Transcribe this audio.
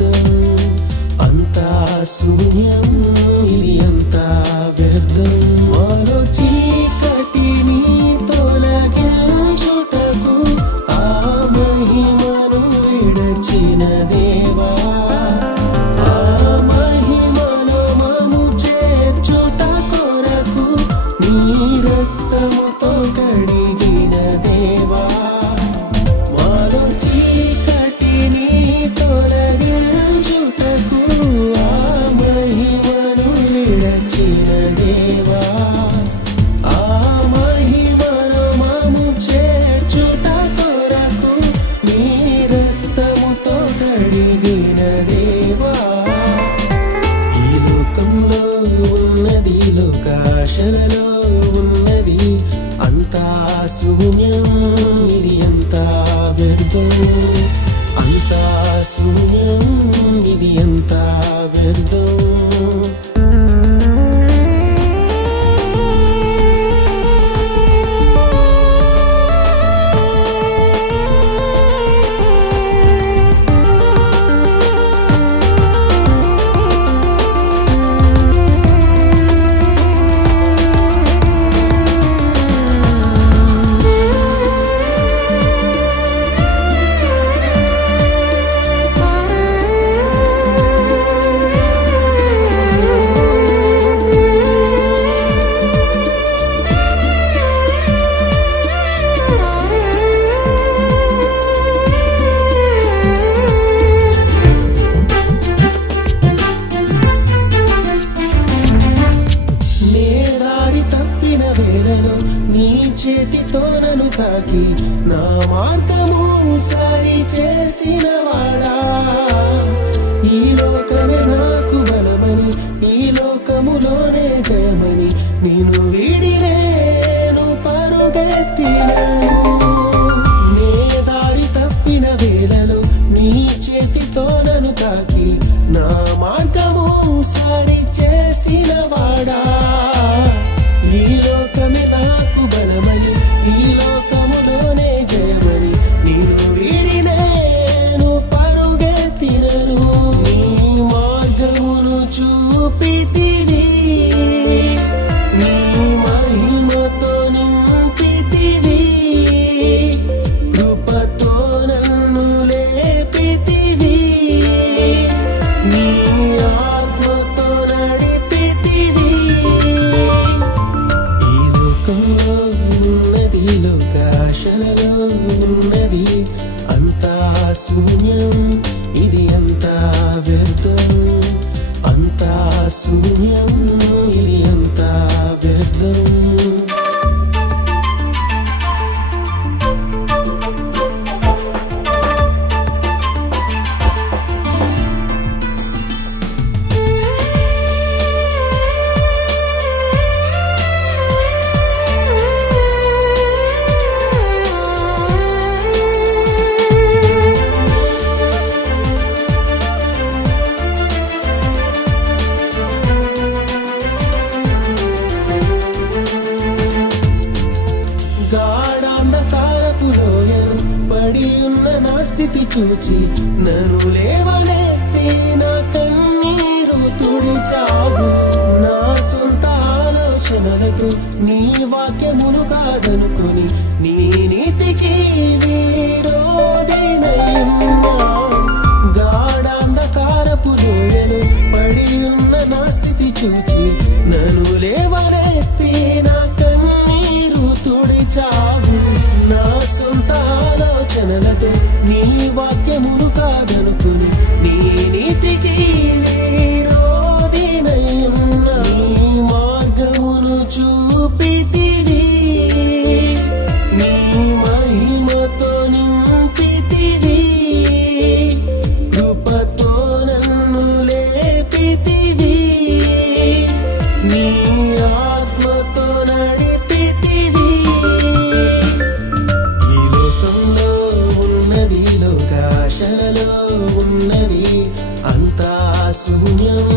వ్యర్థం, అంతా శూన్యం, ఇది అంతా వ్యర్థం. మాలో చీకటిని తొలగించుటకు ఆ మహిమను విడచిన దేవా, ఆ మహిమను మము చేర్చుట కొరకు నీ రక్తముతో కడిగిన దేవా, మాలో చీకటిని తొలగించుటకు ఆ మహిమను విడచిన దేవా, ఆ మహిమను మము చేర్చుట కొరకు నీ రక్తముతో కడిగిన దేవా. ఈ లోకంలో ఉన్నది, లోకాశలలో ఉన్నది అంతా శూన్యం, ఇది అంతా వ్యర్థం, అంతా శూన్యం, ఇది అంతా వ్యర్థం. నీ చేతితో నన్ను తాకి నా మార్గము సరి చేసిన వాడా, ఈ లోకమే నాకు బలమని, ఈ లోకములోనే జయమని నిన్ను వీడి నేను పరుగెత్తినను. నే దారి తప్పిన వేళలో నీ చేతితో నన్ను తాకి నా మార్గము సరి చేసిన వాడా, ఈ లోకమే నాకు బలమని, ఈ లోకములోనే జయమని నిన్ను వీడి నేను పరుగెత్తినను. నీ మార్గమును చూపితివి, నీ మహిమతో నింపితివి, కృపతో నన్ను లేపితివి, నీ ఆత్మతో నడిపితివి. ఉన్నది, లోకాశలలో ఉన్నది అంతా శూన్యం, ఇది అంతా వ్యర్థం, అంతా శూన్యం, ఇది అంతా వ్యర్థం. గాఢాంధకారపు లోయలో పడి ఉన్న నా స్థితి చూచి నన్ను లేవనెత్తి నా కన్నీరు తుడిచావు. నా సొంత ఆలోచనలతో నీ వాక్యమును కాదనుకొని నీ నీతికి విరోధినయ్యున్నా. గాఢాంధకారపు లోయలో పడి ఉన్న నా స్థితి చూచి నన్ను లేవనెత్తి నా కన్నీరు తుడిచావు. నా సొంత ఆలోచనలతో నీ వాక్యమును కాదనుకుని నీ నీతికి విరోధినయ్యున్నా. నీ మార్గమును చూపితివి, నీ మహిమతో నింపితివి, కృపతో నన్ను లేపితివి, నీ ఆత్మతో నడిపితివి. ఈ లోకంలో ఉన్నది, లోకాశలలో ఉన్నది అంతా శూన్యం,